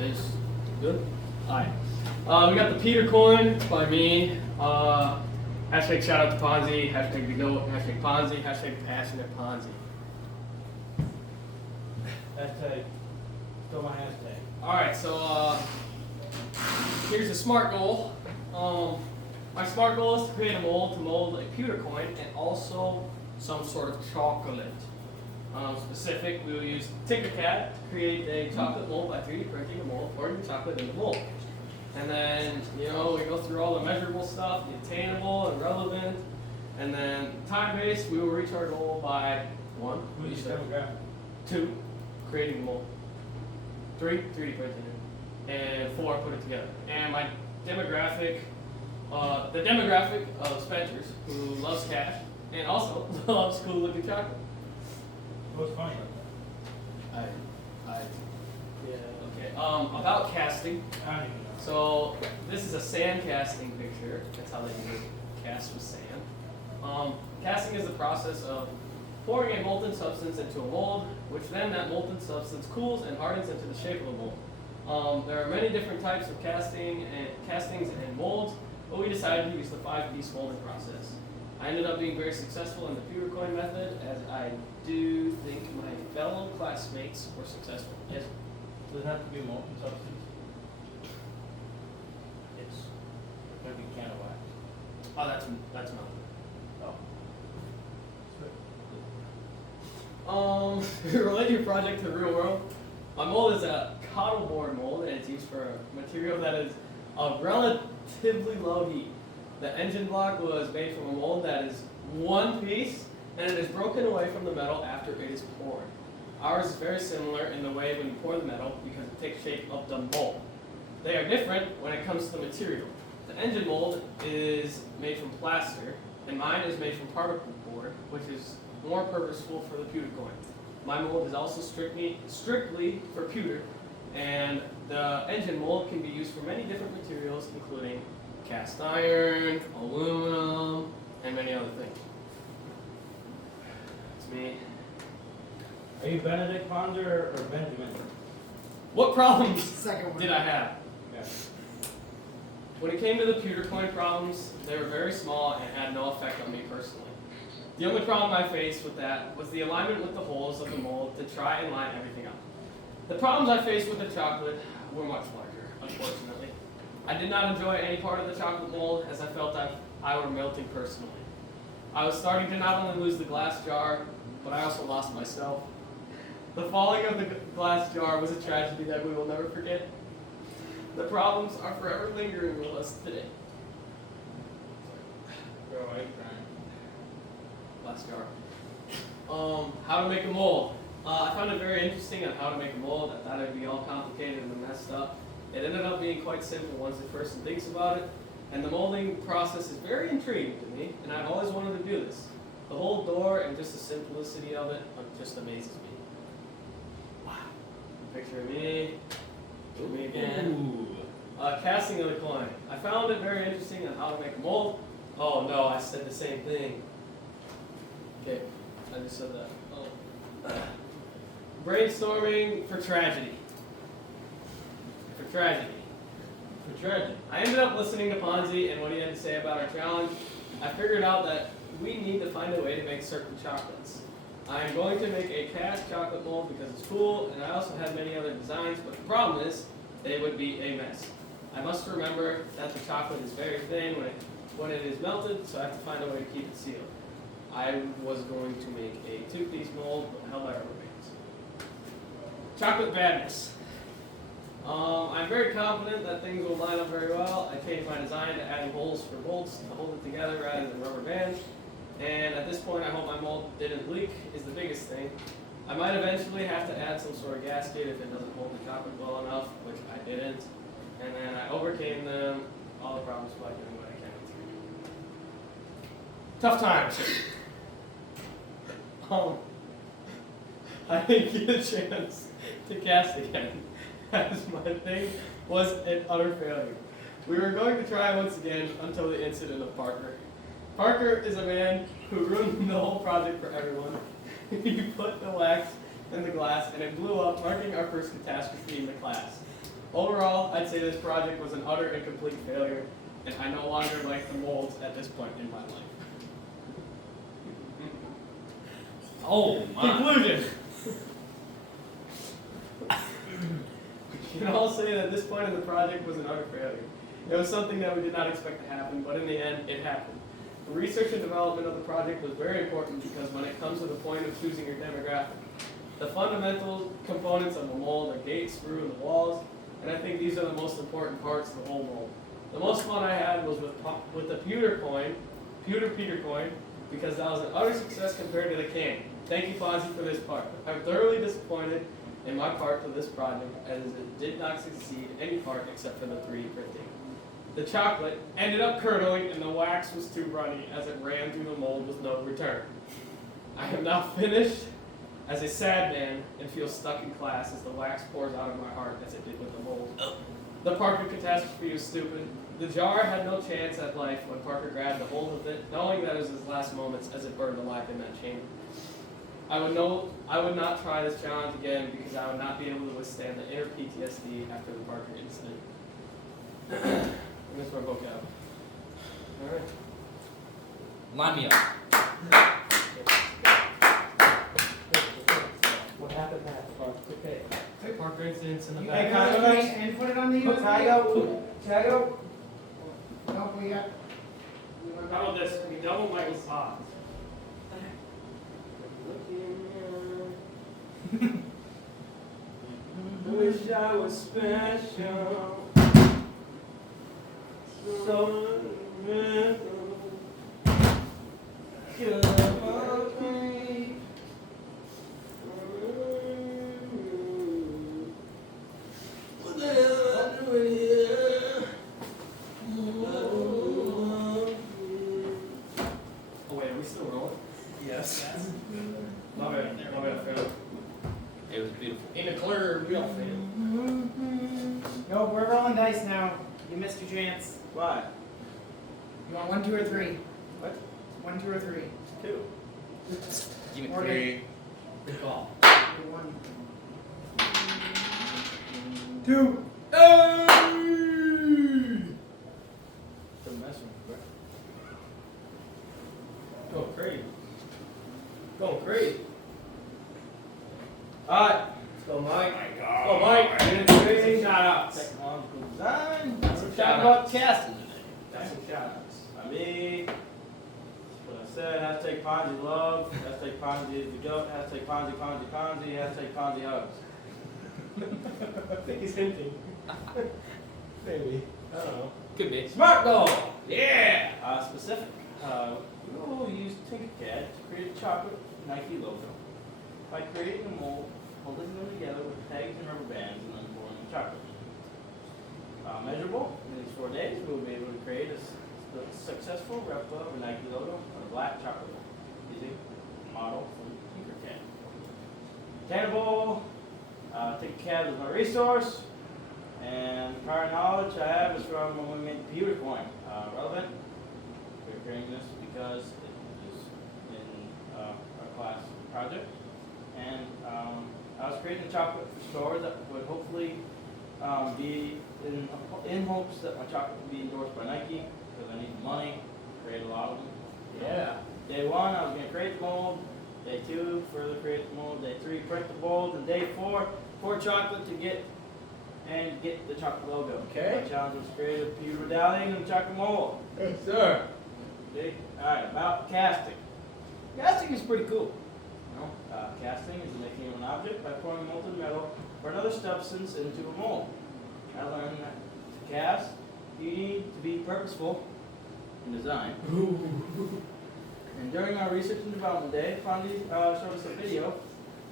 Is good? Alright. We got the Peter coin by me. Hashtag shout out to Ponzi, hashtag the goat, hashtag Ponzi, hashtag passionate Ponzi. Hashtag, still my hashtag. Alright, so here's the SMART goal. My SMART goal is to create a mold to mold a pewter coin and also some sort of chocolate. Specific, we will use Tinkercad to create a chocolate mold by 3D printing a mold, pouring the chocolate in the mold. And then, we go through all the measurable stuff, the attainable and relevant. And then time-based, we will reach our goal by 1, Who's the demographic? 2, creating the mold. 3, 3D printing it. And 4, put it together. And my demographic, the demographic of Spencer's, who loves cash and also loves cool-looking chocolate. What's funny about Yeah, okay. About casting. that? I don't even know. So this is a sand casting picture. That's how they do it. Cast with sand. Casting is the process of pouring a molten substance into a mold, which then that molten substance cools and hardens into the shape of a mold. There are many different types of castings and molds, but we decided to use the 5-piece molding process. I ended up being very successful in the pewter coin method, as I do think my fellow classmates were successful. Yes? Does it have to be molten substance? It's gonna be can of wax. Oh, that's not. Oh. Relate your project to the real world. My mold is a cottleboard mold, and it's used for a material that is of relatively low heat. The engine block was made from a mold that is one piece, and it is broken away from the metal after it is poured. Ours is very similar in the way when you pour the metal because it takes shape of the mold. They are different when it comes to the material. The engine mold is made from plaster, and mine is made from particle board, which is more purposeful for the pewter coin. My mold is also strictly for pewter, and the engine mold can be used for many different materials, including cast iron, aluminum, and many other things. It's me. Are you Benedict Ponder or Benjamin? What problems Second one. did I have? Yeah. When it came to the pewter coin problems, they were very small and had no effect on me personally. The only problem I faced with that was the alignment with the holes of the mold to try and line everything up. The problems I faced with the chocolate were much larger, unfortunately. I did not enjoy any part of the chocolate mold as I felt I were melting personally. I was starting to not only lose the glass jar, but I also lost myself. The falling of the glass jar was a tragedy that we will never forget. The problems are forever lingering with us today. Bro, I ain't crying. Glass jar. How to make a mold. I found it very interesting on how to make a mold. I thought it would be all complicated and messed up. It ended up being quite simple once a person thinks about it, and the molding process is very intriguing to me, and I've always wanted to do this. The whole door and just the simplicity of it just amazes me. Wow. Picture of me. Me again. Casting of the coin. I found it very interesting on how to make a mold. Oh no, I said the same thing. Okay, I just said that. Oh. Brainstorming for tragedy. For tragedy. I ended up listening to Ponzi and what he had to say about our challenge. I figured out that we need to find a way to make certain chocolates. I'm going to make a cast chocolate mold because it's cool, and I also had many other designs, but the problem is they would be a mess. I must remember that the chocolate is very thin when it is melted, so I have to find a way to keep it sealed. I was going to make a 2-piece mold, but hell ever remains. Chocolate badness. I'm very confident that things will line up very well. I changed my design to adding holes for bolts to hold it together rather than rubber bands. And at this point, I hope my mold didn't leak is the biggest thing. I might eventually have to add some sort of gasket if it doesn't hold the chocolate well enough, which I didn't. And then I overcame all the problems by doing what I can. Tough times. I didn't get a chance to cast again, as my thing was an utter failure. We were going to try once again until the incident of Parker. Parker is a man who ruined the whole project for everyone. He put the wax in the glass and it blew up, marking our first catastrophe in the class. Overall, I'd say this project was an utter and complete failure, and I no longer like the molds at this point in my life. Oh my. Conclusion. We can all say that this point in the project was an utter failure. It was something that we did not expect to happen, but in the end, it happened. The research and development of the project was very important because when it comes to the point of choosing your demographic, the fundamental components of the mold are gate, screw, and the walls, and I think these are the most important parts of the whole mold. The most fun I had was with the pewter Peter coin, because that was an utter success compared to the can. Thank you, Fonzie, for this part. I'm thoroughly disappointed in my part to this project, as it did not succeed any part except for the 3D printing. The chocolate ended up curdling and the wax was too runny as it ran through the mold with no return. I am now finished as a sad man and feel stuck in class as the wax pours out of my heart as it did with the mold. The Parker catastrophe was stupid. The jar had no chance at life when Parker grabbed a hold of it, knowing that it was his last moments as it burned alive in that chamber. I would not try this challenge again because I would not be able to withstand the inner PTSD after the Parker incident. That's my vocab. Alright. Line me up. What happened next? Okay. Hey, Parker incidents in the You back. take those three and put it on the USB. Can I go? No, we got. How about this? We double Michael's pause. I wish I was special. So oh wait, are we still rolling? Yes. Love it, Phil. It was beautiful. In a clear real fan. No, we're rolling dice now. You missed your chance. Why? You want 1, 2, or 3? What? 1, 2, or 3? 2. Give me Morgan. 3. Good call. 1. 2. Don't mess with me, bro. Going crazy. Going crazy. Alright. Let's go, Mike. Oh, Mike. Get into crazy shout outs. Technological design. Got some Talk shout about outs. casting today. Got some shout outs. By me. That's what I said. Hashtag Ponzi love. Hashtag Ponzi is the goat. Hashtag Ponzi, Ponzi, Ponzi. Hashtag Ponzi hugs. I think he's hinting. Maybe. I don't know. Could be. Smart goal. Yeah! Specific. We will use Tinkercad to create a chocolate Nike logo by creating a mold, holding them together with pegs and rubber bands, and then pouring the chocolate. Measurable. In these 4 days, we will be able to create a successful replica of a Nike logo on a black chocolate using a model from Tinkercad. Attainable. Tinkercad is my resource, and the prior knowledge I have is from when we made the pewter coin. Relevant. We're creating this because it is in our class project, and I was creating a chocolate for stores that would hopefully be in hopes that my chocolate would be endorsed by Nike, because I need the money to create a lot of them. Yeah. Day 1, I was going to create the mold. Day 2, further create the mold. Day 3, print the mold. And day 4, pour chocolate to get the chocolate logo. Okay. My challenge was to create a pewter medallion and a chocolate mold. Yes, sir. Okay. Alright, about casting. Casting is pretty cool. You know, casting is the making of an object by pouring molten metal or another substance into a mold. I learned that to cast, you need to be purposeful in design. And during our research and development day, Fonzie showed us a video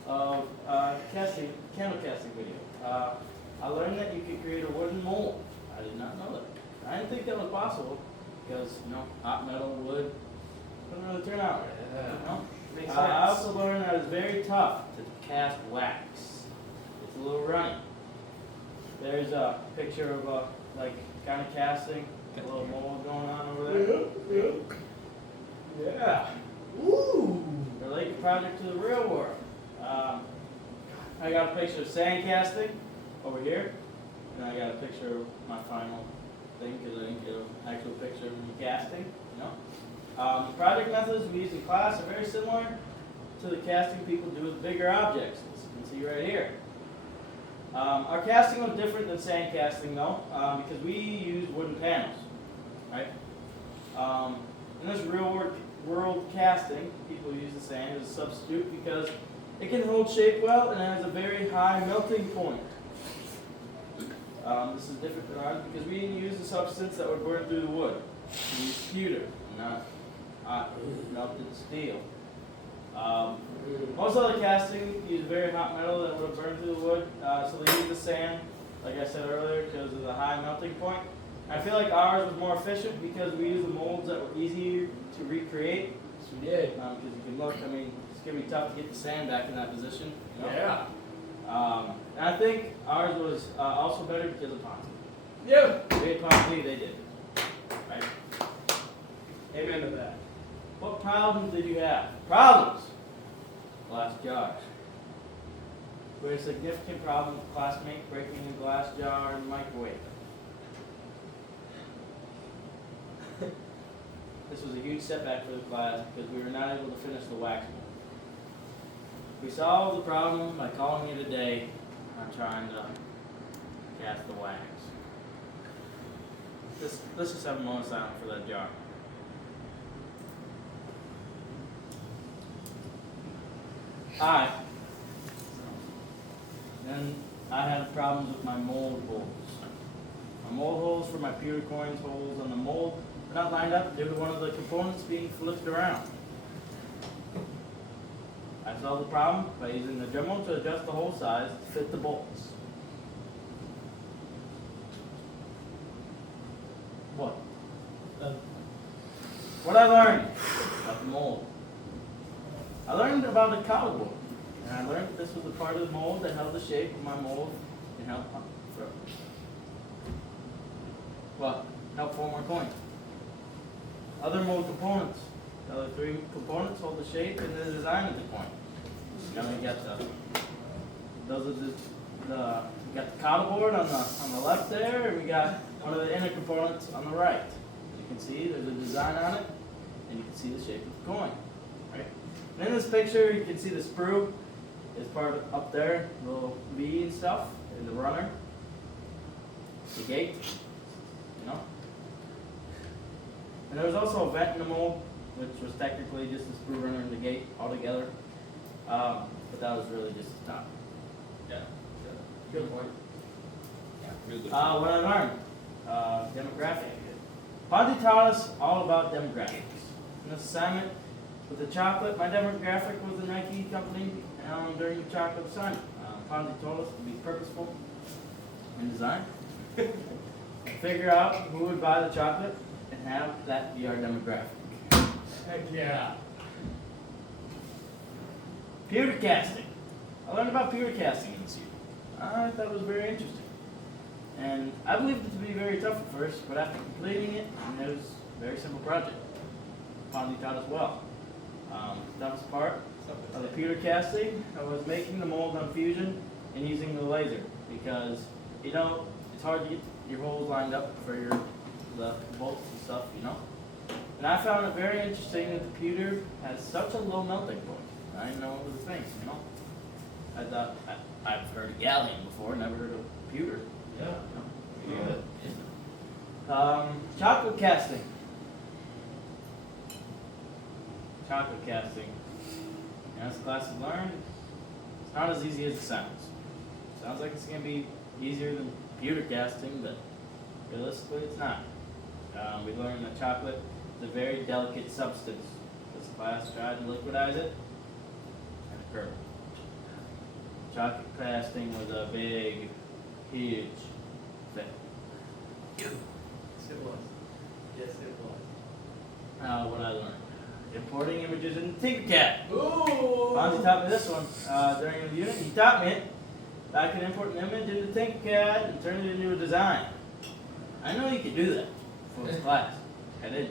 of candle casting video. I learned that you could create a wooden mold. I did not know that. I didn't think that was possible because, hot metal, wood, wouldn't really turn out right. Yeah. You know? Makes I sense. also learned that it's very tough to cast wax. It's a little runny. There's a picture of kind of casting, a little mold going on over there. Yeah. Ooh. Relate the project to the real world. I got a picture of sand casting over here, And I got a picture of my final thing because I didn't get an actual picture of me casting, you know. The project methods we use in class are very similar to the casting people do with bigger objects, as you can see right here. Our casting was different than sand casting though, because we use wooden panels, right? In this real world casting, people use the sand as a substitute because it can hold shape well and it has a very high melting point. This is different than ours because we use a substance that would burn through the wood. We use pewter, not melted steel. Most other casting use very hot metal that would burn through the wood, so they use the sand, like I said earlier, because of the high melting point. I feel like ours was more efficient because we use the molds that were easier to recreate. Yes, we did. Because you can look, I mean, it's going to be tough to get the sand back in that position. You know? Yeah. And I think ours was also better because of Ponzi. Yeah. They had Ponzi, they did. Right? Amen to that. What problems did you have? Problems! Glass jars. We had a significant problem with a classmate breaking a glass jar in the microwave. This was a huge setback for the class because we were not able to finish the wax mold. We solved the problem by calling it a day on trying to cast the wax. Let's just have a moment of silence for that jar. Then I had problems with my mold holes. My mold holes for my pewter coins holes on the mold were not lined up due to one of the components being flipped around. I solved the problem by using the Dremel to adjust the hole size to fit the bolts. What? What I learned about the mold. I learned about the cowboard, and I learned that this was the part of the mold that held the shape of my mold and helped help form our coin. Other mold components. The other three components hold the shape and the design of the coin. Now we got we got the coddle board on the left there, and we got one of the inner components on the right. You can see there's a design on it, and you can see the shape of the coin. Right? And in this picture, you can see the sprue is part of up there, the little V and stuff, and the runner, the gate, you know. And there was also a vent in the mold, which was technically just the sprue runner and the gate all together. But that was really just the top. Yeah. Good point. Yeah. Real good. What I learned, demographic. Ponzi taught us all about demographics. In this assignment with the chocolate, my demographic was the Nike company during the chocolate assignment. Ponzi told us to be purposeful in design, figure out who would buy the chocolate, and have that be our demographic. Heck yeah. Pewter casting. I learned about pewter casting in this year. I thought it was very interesting. And I believed it to be very tough at first, but after completing it, it was a very simple project. Ponzi taught us well. The toughest part of the pewter casting was making the mold on fusion and using the laser because, you know, it's hard to get your holes lined up for the bolts and stuff, you know. And I found it very interesting that the pewter has such a low melting point. I didn't know it was a thing, you know. I thought, I've heard of gallium before, never heard of pewter. Yeah. Chocolate casting. Chocolate casting. As the class has learned, it's not as easy as it sounds. Sounds like it's going to be easier than pewter casting, but realistically it's not. We learned that chocolate is a very delicate substance. This class tried to liquidize it, and it curdled. Chocolate casting was a big, huge thing. Yes, it was. Yes, it was. What I learned. Importing images in Tinkercad. Ooh! Fonzie taught me this one during the unit. He taught me it. I can import an image into Tinkercad and turn it into a design. I know you could do that for this class. I did.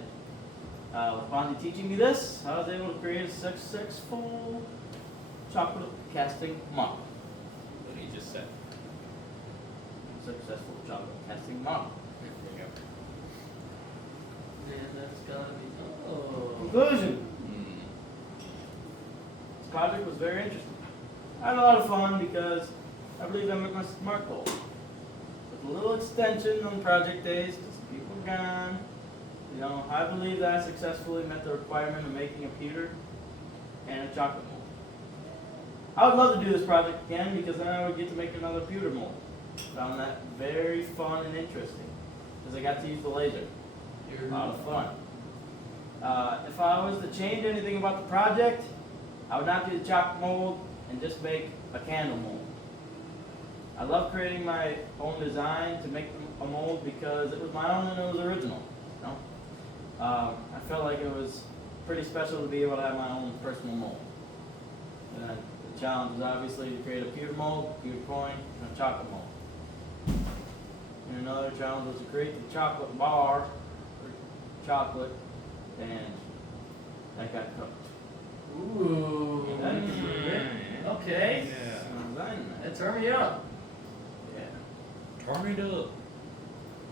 With Fonzie teaching me this, I was able to create a successful chocolate casting model. What he just said. successful chocolate casting model. And that's gotta be. Oh. Conclusion. This project was very interesting. I had a lot of fun because I believe I met my SMART goal. With a little extension on project days because people were gone. You know, I believe that I successfully met the requirement of making a pewter and a chocolate mold. I would love to do this project again because then I would get to make another pewter mold. Found that very fun and interesting because I got to use the laser. A lot of fun. If I was to change anything about the project, I would not do the chocolate mold and just make a candle mold. I love creating my own design to make a mold because it was my own and it was original. You know? I felt like it was pretty special to be able to have my own personal mold. And the challenge is obviously to create a pewter mold, pewter coin, and a chocolate mold. And another challenge was to create the chocolate bar, or chocolate, and that got cooked. Ooh. Okay. Yeah. That turned me up. Yeah. Turn it up.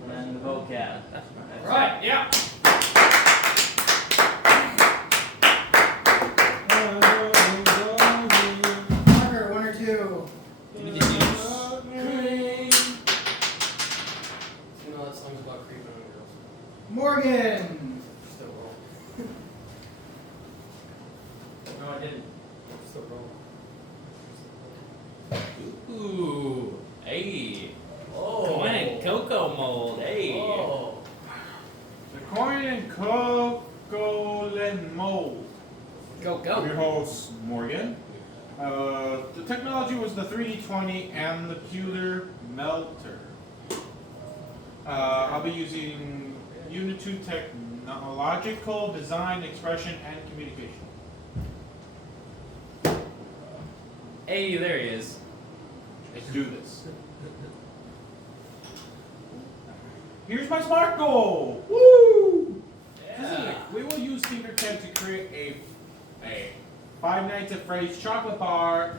And then the vocab. Right, yeah. Marker, 1 or 2. You know that song's about creeping on girls. Morgan. Still wrong. No, I didn't. Still wrong. Ooh. Hey. Oh. Coin and cocoa mold. Hey. Oh. The coin and cocoa mold. Go, I'm your go. host, Morgan. The technology was the 3D20 and the pewter melter. I'll be using Unit 2 technological design, expression, and communication. Hey, there he is. Let's do this. Here's my SMART goal! Woo! Yeah. We will use Tinkercad to create a Five Nights at Freddy's chocolate bar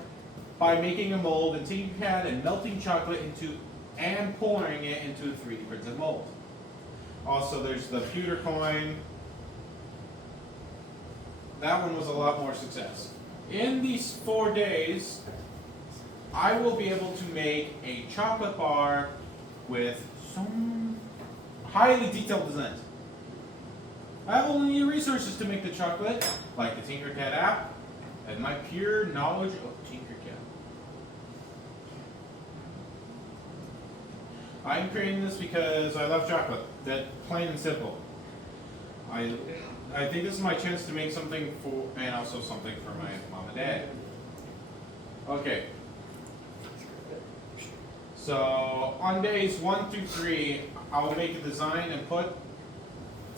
by making a mold in Tinkercad and melting chocolate into and pouring it into a 3D printed mold. Also, there's the pewter coin. That one was a lot more success. In these 4 days, I will be able to make a chocolate bar with some highly detailed designs. I have only need resources to make the chocolate, like the Tinkercad app, and my pure knowledge of Tinkercad. I'm creating this because I love chocolate. That plain and simple. I think this is my chance to make something for, and also something for my mom and dad. Okay. So on days 1 through 3, I will make a design and put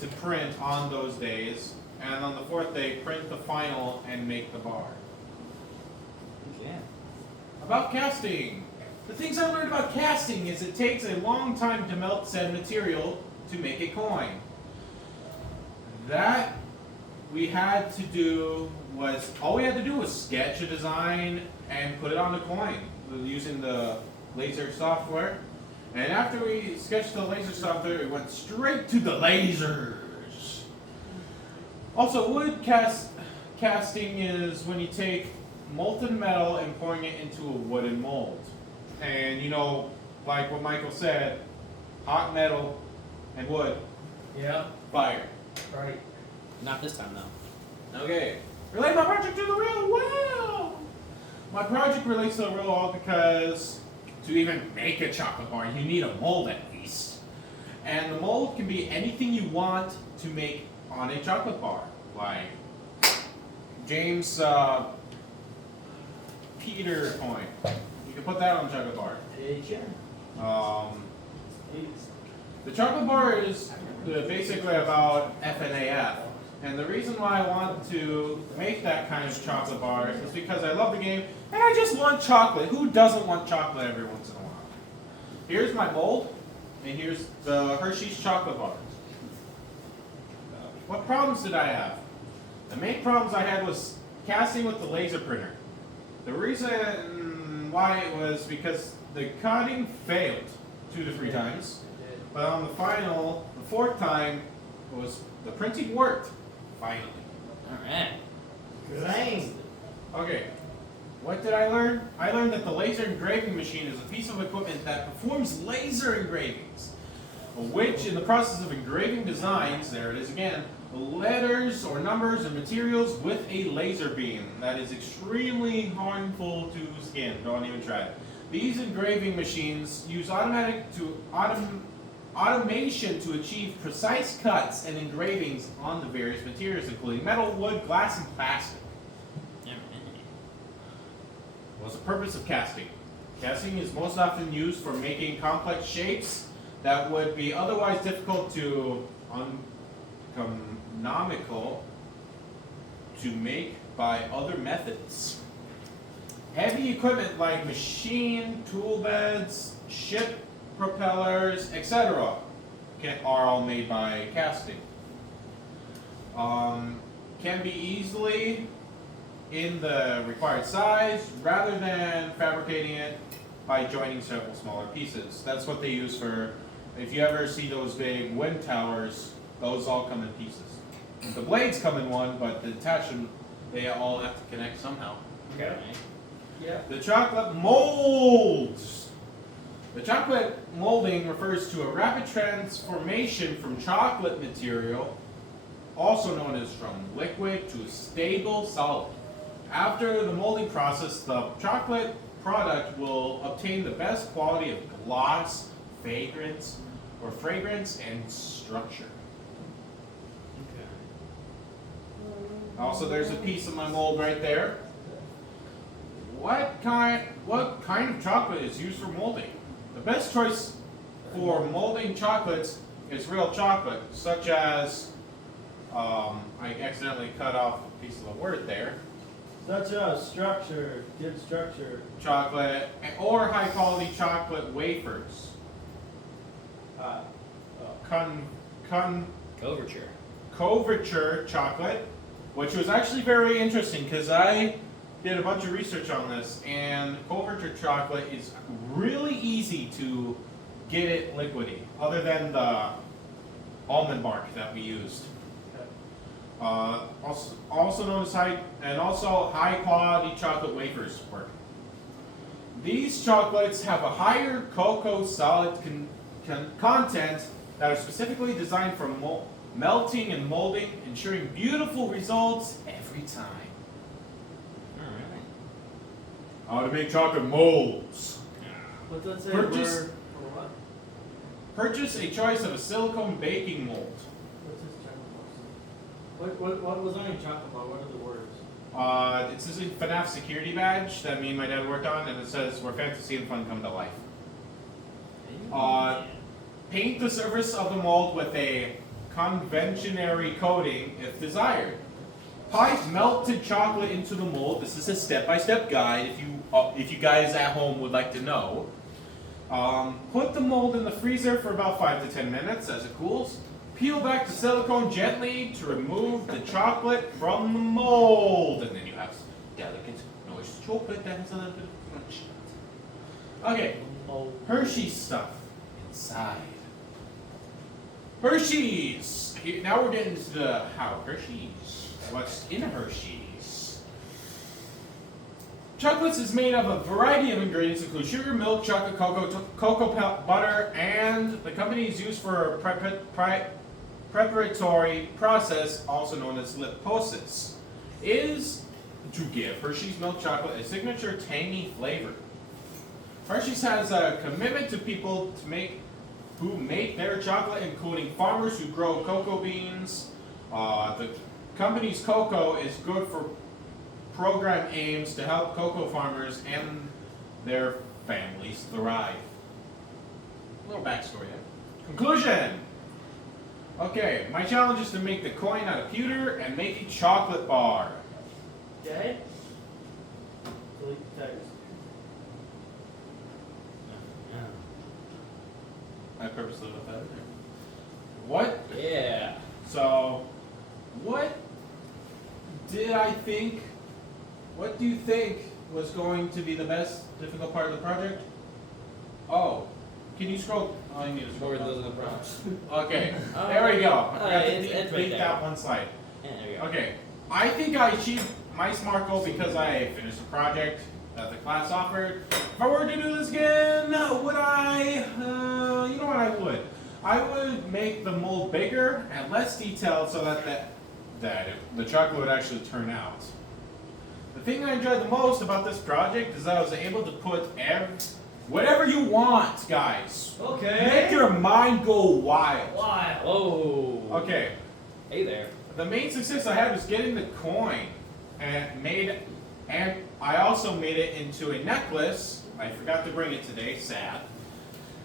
to print on those days, and on the 4th day, print the final and make the bar. Yeah. About casting. The things I learned about casting is it takes a long time to melt said material to make a coin. That we had to do was, all we had to do was sketch a design and put it on the coin using the laser software. And after we sketched the laser software, it went straight to the lasers. Also, wood casting is when you take molten metal and pouring it into a wooden mold. And you know, like what Michael said, hot metal and wood, Yeah. fire. Right. Not this time, though. Okay. Relate my project to the real world. My project relates to the real world because to even make a chocolate bar, you need a mold at least. And the mold can be anything you want to make on a chocolate bar. Like James Peter coin. You can put that on a chocolate bar. The chocolate bar is basically about FNAF. And the reason why I want to make that kind of chocolate bar is because I love the game and I just want chocolate. Who doesn't want chocolate every once in a while? Here's my mold, and here's the Hershey's chocolate bar. What problems did I have? The main problems I had was casting with the laser printer. The reason why it was because the cutting failed. 2 to 3 times. But on the fourth time, was the printing worked. Finally. Alright. Dang. Okay. What did I learn? I learned that the laser engraving machine is a piece of equipment that performs laser engravings, which in the process of engraving designs, there it is again, letters or numbers and materials with a laser beam that is extremely harmful to skin. Don't even try it. These engraving machines use automation to achieve precise cuts and engravings on the various materials, including metal, wood, glass, and plastic. What's the purpose of casting? Casting is most often used for making complex shapes that would be otherwise difficult to economical to make by other methods. Heavy equipment like machine, tool beds, ship propellers, etc. are all made by casting. Can be easily in the required size rather than fabricating it by joining several smaller pieces. That's what they use for, if you ever see those big wind towers, those all come in pieces. The blades come in one, but the attachment, they all have to connect somehow. Okay. Yeah. The chocolate molds. The chocolate molding refers to a rapid transformation from chocolate material, also known as from liquid to a stable solid. After the molding process, the chocolate product will obtain the best quality of gloss, fragrance, and structure. Also, there's a piece of my mold right there. What kind of chocolate is used for molding? The best choice for molding chocolates is real chocolate, such as, I accidentally cut off a piece of a word there. Such a structure, good structure. Chocolate, or high quality chocolate wafers. Couverture chocolate, which was actually very interesting because I did a bunch of research on this, and couverture chocolate is really easy to get it liquidy, other than the almond bark that we used. Also known as high quality chocolate wafers work. These chocolates have a higher cocoa solid content that are specifically designed for melting and molding, ensuring beautiful results every time. How to make chocolate molds. What's that say? Purchase- Word for what? Purchase a choice of a silicone baking mold. What's this chocolate bar? What was on your chocolate bar? What are the words? It's this FNAF security badge that me and my dad worked on, and it says, "Where fantasy and fun come to life." Paint the surface of the mold with a conventionary coating if desired. Pipe melted chocolate into the mold. This is a step-by-step guide if you guys at home would like to know. Put the mold in the freezer for about 5 to 10 minutes as it cools. Peel back the silicone gently to remove the chocolate from the mold. And then you have delicate, noisy chocolate that has a little bit of crunch. Okay, Hershey stuff inside. Hershey's! Now we're getting into the how Hershey's. What's in Hershey's? Chocolates is made of a variety of ingredients, including sugar, milk, chocolate, cocoa butter, and the company is used for a preparatory process, also known as lipolysis, is to give Hershey's milk chocolate a signature tangy flavor. Hershey's has a commitment to people who make their chocolate, including farmers who grow cocoa beans. The company's cocoa is good for program aims to help cocoa farmers and their families thrive. A little backstory there. Conclusion! Okay, my challenge is to make the coin out of pewter and make a chocolate bar. Okay. Delete the text. I purposely left that in there. What? Yeah. So, what do you think was going to be the best difficult part of the project? Oh, Can you scroll? Oh, you need to scroll. Or those are the prompts. Okay, Oh, there we go. I oh, forgot yeah, to it's delete right there. that one slide. Yeah, there we go. Okay, I think I achieved my SMART goal because I finished a project that the class offered. If I were to do this again, would I? You know what I would? I would make the mold bigger and less detailed so that the chocolate would actually turn out. The thing I enjoyed the most about this project is that I was able to put whatever you want, guys. Okay. Make your mind go wild. Wild. Whoa. Okay. Hey there. The main success I had was getting the coin, and I also made it into a necklace. I forgot to bring it today. Sad.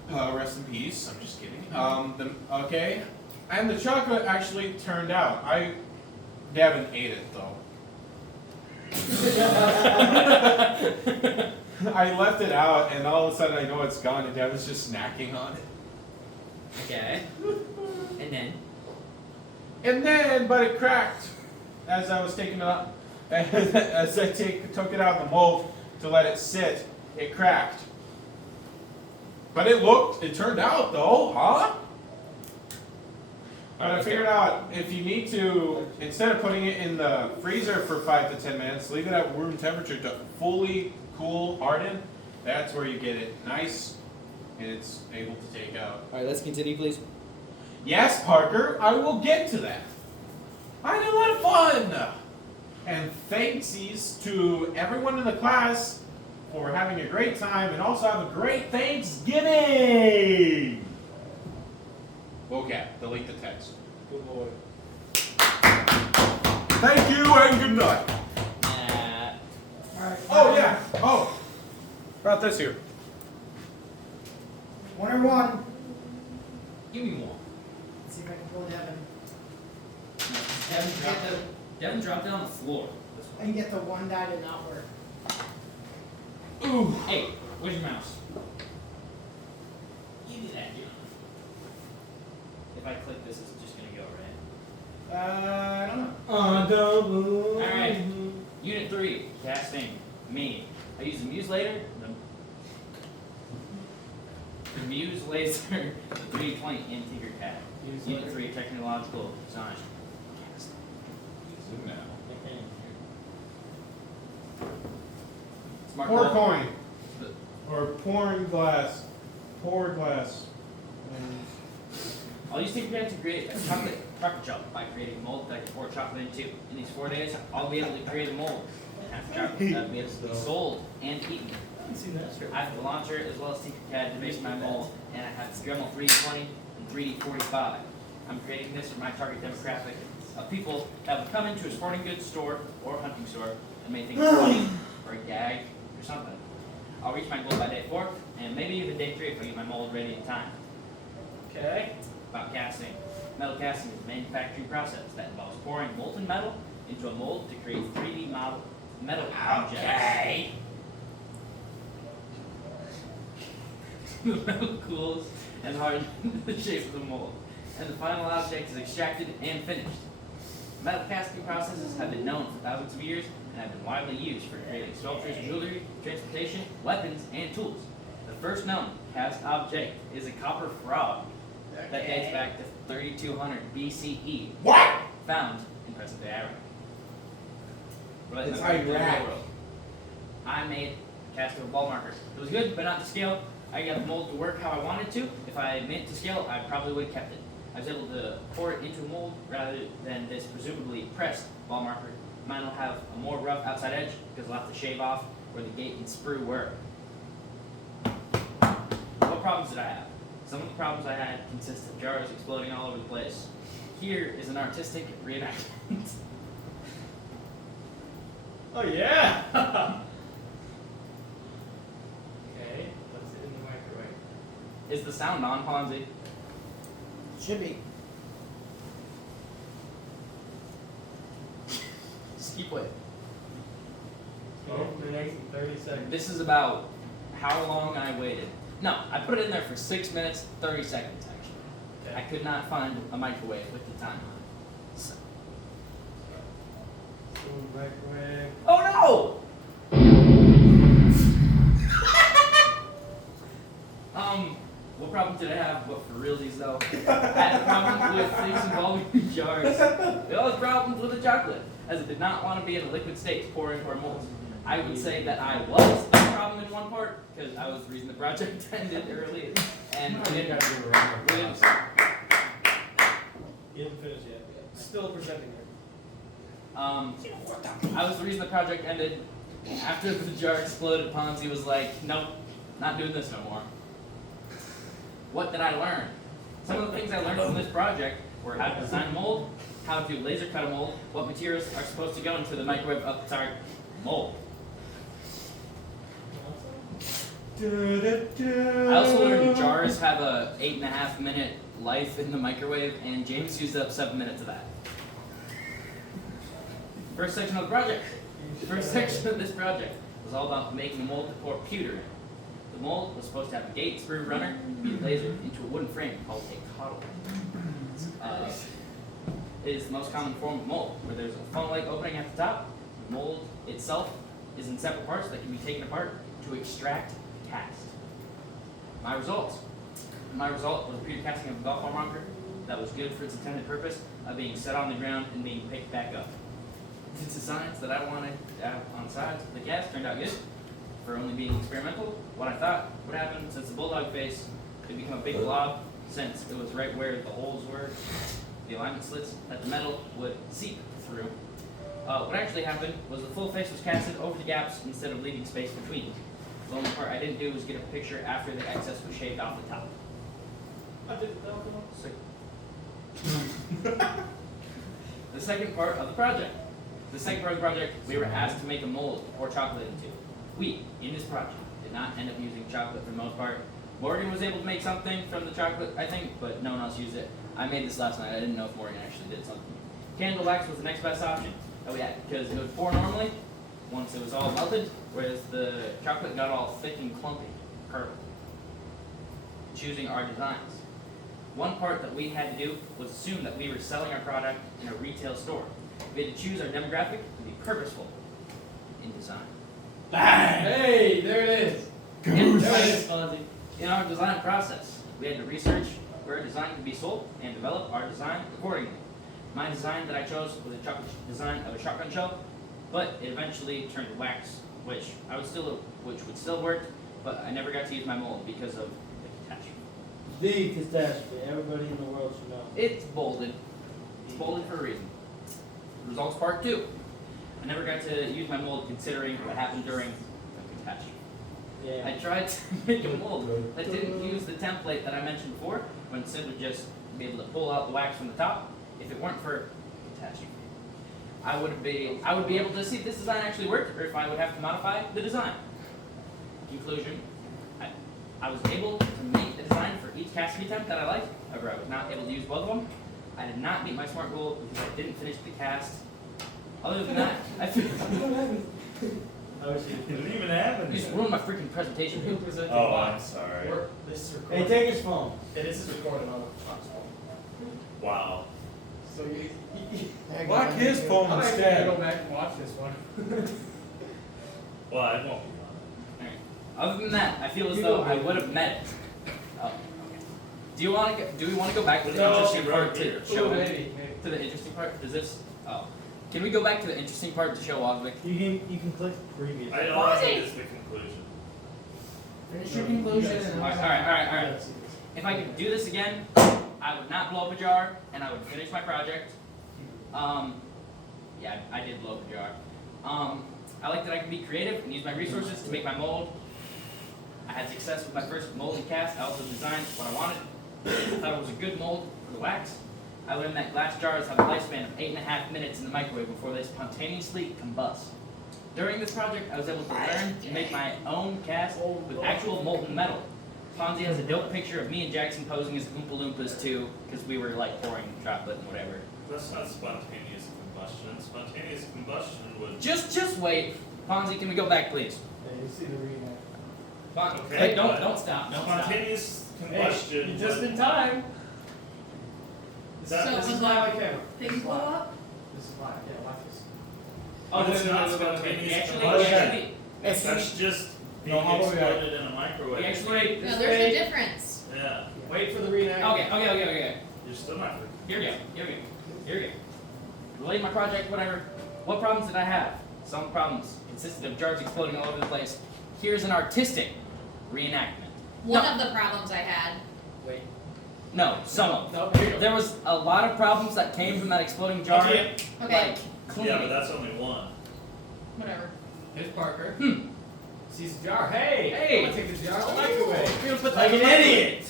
Rest in peace. I'm just kidding. Okay, and the chocolate actually turned out. Devin ate it though. I left it out, and all of a sudden I know it's gone, and Devin's just snacking on it. Okay. And then? But it cracked as I was taking it up. As I took it out of the mold to let it sit, it cracked. But it turned out though, huh? But I figured out if you need to, instead of putting it in the freezer for 5 to 10 minutes, leave it at room temperature to fully cool, harden. That's where you get it nice and it's able to take out. Alright, let's continue, please. Yes, Parker, I will get to that. I had a lot of fun. And thanksies to everyone in the class for having a great time and also have a great Thanksgiving. Okay, delete the text. Good boy. Thank you and good night. Alright. Oh yeah. Oh, brought this here. 1 or 1. Give me one. Let's see if I can pull Devin. Devin dropped it on the floor. I can get the 1 die to not work. Ooh. Hey, where's your mouse? You do that, dude. If I click this, it's just gonna go, right? I don't know. Alright. Unit 3, casting. Me. I use the Muse laser. The Muse laser, the 320 in Tinkercad. Unit 3, technological design. Zoom out. Smart Pour goal. coin. Or pouring glass. Pour glass. I'll use Tinkercad to create a chocolate chop by creating a mold that I can pour chocolate into. In these 4 days, I'll be able to create a mold and have chocolate that will be able to be sold and eaten. I haven't seen that strip. I have the launcher as well as Tinkercad to make my mold, and I have Dremel 320 and 3D45. I'm creating this for my target demographic of people that would come into a sporting goods store or hunting store and may think it's funny or a gag or something. I'll reach my goal by day 4, and maybe even day 3 if I get my mold ready in time. Okay. About casting. Metal casting is a manufacturing process that involves pouring molten metal into a mold to create 3D metal objects. Okay. The metal cools and hardens the shape of the mold, and the final object is extracted and finished. Metal casting processes have been known for thousands of years and have been widely used for creating sculptures, jewelry, transportation, weapons, and tools. The first known cast object is a copper frog that dates back to 3200 BCE. What? Found in present-day Iraq. It's Right in the Iraq. world. I made a cast of a ball marker. It was good, but not to scale. I got the mold to work how I wanted to. If I made it to scale, I probably would have kept it. I was able to pour it into a mold rather than this presumably pressed ball marker. Mine will have a more rough outside edge because I'll have to shave off where the gate and sprue were. What problems did I have? Some of the problems I had consist of jars exploding all over the place. Here is an artistic reenactment. Oh yeah. Okay. What's it in the microwave? Is the sound on, Ponzi? Should be. Just keep waiting. Oh, the next 30 seconds. This is about how long I waited. No, I put it in there for 6 minutes, 30 seconds actually. Okay. I could not find a microwave with the time on it. So. Microwave. Oh no! What problem did I have? But for realsies though, I had problems with things involving jars. There was problems with the chocolate, as it did not want to be in a liquid state to pour into our molds. I would say that I was the problem in one part, because I was the reason the project ended early, and we didn't. You haven't finished yet. Still presenting it. I was the reason the project ended. After the jar exploded, Ponzi was like, nope, not doing this no more. What did I learn? Some of the things I learned from this project were how to design a mold, how to laser cut a mold, what materials are supposed to go into the microwave of our mold. I also learned jars have a 8.5 minute life in the microwave, and James used up 7 minutes of that. First section of the project. The first section of this project was all about making a mold to pour pewter in. The mold was supposed to have a gate screw runner be lasered into a wooden frame called a coddle. It is the most common form of mold, where there's a funnel-like opening at the top. The mold itself is in separate parts that can be taken apart to extract cast. My result was a pewter casting of a golf ball rocker that was good for its intended purpose of being set on the ground and being picked back up. The designs that I wanted to have on the sides of the cast turned out good for only being experimental. What I thought would happen, since the bulldog face could become a big blob, since it was right where the holes were, the alignment slits that the metal would seep through. What actually happened was the full face was casted over the gaps instead of leaving space between. The only part I didn't do was get a picture after the excess was shaved off the top. I did that one. The second part of the project. We were asked to make a mold to pour chocolate into. We, in this project, did not end up using chocolate for the most part. Morgan was able to make something from the chocolate, I think, but no one else used it. I made this last night. I didn't know if Morgan actually did something. Candle wax was the next best option that we had, because it would pour normally once it was all melted, whereas the chocolate got all thick and clumpy, curdled. Choosing our designs. One part that we had to do was assume that we were selling our product in a retail store. We had to choose our demographic and be purposeful in design. Bang! Hey, there it is. There it is, Fonzie. In our design process, we had to research where a design could be sold and develop our design accordingly. My design that I chose was a chocolate design of a shotgun shell, but it eventually turned to wax, which would still work, but I never got to use my mold because of the catastrophe. The catastrophe. Everybody in the world should know. It's bolded. It's bolded for a reason. Results part 2. I never got to use my mold considering what happened during the catastrophe. Yeah. I tried to make a mold that didn't use the template that I mentioned before, but instead would just be able to pull out the wax from the top. If it weren't for catastrophe, I would be able to see if this design actually worked, or if I would have to modify the design. Conclusion: I was able to make a design for each casting attempt that I liked. However, I was not able to use both of them. I did not meet my SMART goal because I didn't finish the cast. Other than that, I feel It didn't even happen. you just ruined my freaking presentation. Who presented Oh, what? I'm sorry. This is Hey, recorded. take his phone. Yeah, this is recorded on Fox phone. Wow. So you There you Block go. his phone I might have to instead. go back and watch this one. Well, I won't be on. Alright. Other than that, I feel as though I would have met it. Oh, okay. Do we want to go back to the No, interesting right part here. to show Ooh, maybe. to the interesting part? Does this? Oh, can we go back to the interesting part to show Oswick? You can click previous. I don't think it's the conclusion. Finish your conclusion and All right. If I could do this again, I would not blow up a jar, and I would finish my project. Yeah, I did blow up a jar. I like that I can be creative and use my resources to make my mold. I had success with my first mold and cast. I also designed what I wanted. I thought it was a good mold for the wax. I learned that glass jars have a lifespan of 8.5 minutes in the microwave before they spontaneously combust. During this project, I was able to learn to make my own cast with actual molten metal. Fonzie has a dope picture of me and Jackson posing as Oompa Loompas too, because we were like pouring chocolate and whatever. That's not spontaneous combustion. Spontaneous combustion would. Just wait. Fonzie, can we go back, please? Yeah, you see the remake. Okay, Hey, don't but stop. Don't stop. Spontaneous Hey, combustion. you're just would- in time. This That- is my camera. Things blow up? This is mine. Yeah, watch this. But it's not We spontaneous actually, combustion. Yes. That's just No, being how about we- exploded in a microwave. we actually, No, there's a difference. Yeah. Wait for the reenactment. Okay. You're still not. Here we go. Relayed my project, whatever. What problems did I have? Some problems consisted of jars exploding all over the place. Here's an artistic reenactment. One of the problems I had. Wait. No, some of them. No, here you go. There was a lot of problems that came from that exploding jar. Okay. Okay. Like cleaning. Yeah, but that's only one. Whatever. Here's Parker. Hmm. Sees the jar. Hey! Hey. I'm gonna take the jar out of the microwave. You're gonna put Like that an in the idiot.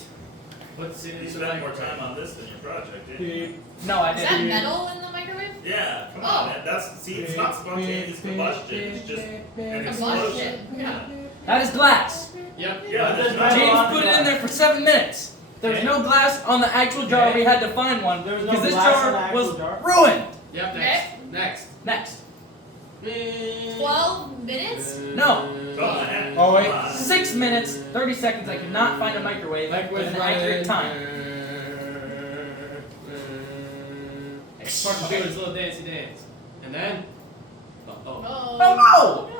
What's in You the spent more microwave? time on this than your project, didn't you? No, I Is that didn't. metal in the microwave? Yeah, come Oh. on, man. It's not spontaneous combustion, it's just an explosion. Combustion. Yeah. That is glass. Yep. Yeah, But there's there's not no- James put it in there for 7 minutes. There was Okay. no glass on the actual jar. Okay. We had to find one There was no because this glass jar in the actual was jar? ruined. Yep. Okay. Next. Next. 12 minutes? No. Come on, man. Oh, wait. Come on. 6 minutes, 30 seconds. I could not find a microwave with an accurate time. Parker do his little dancey dance, and then. Oh. Oh no!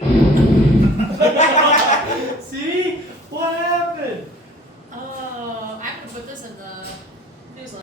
Oh no! See? What happened? Oh, I'm gonna put this in the newsletter.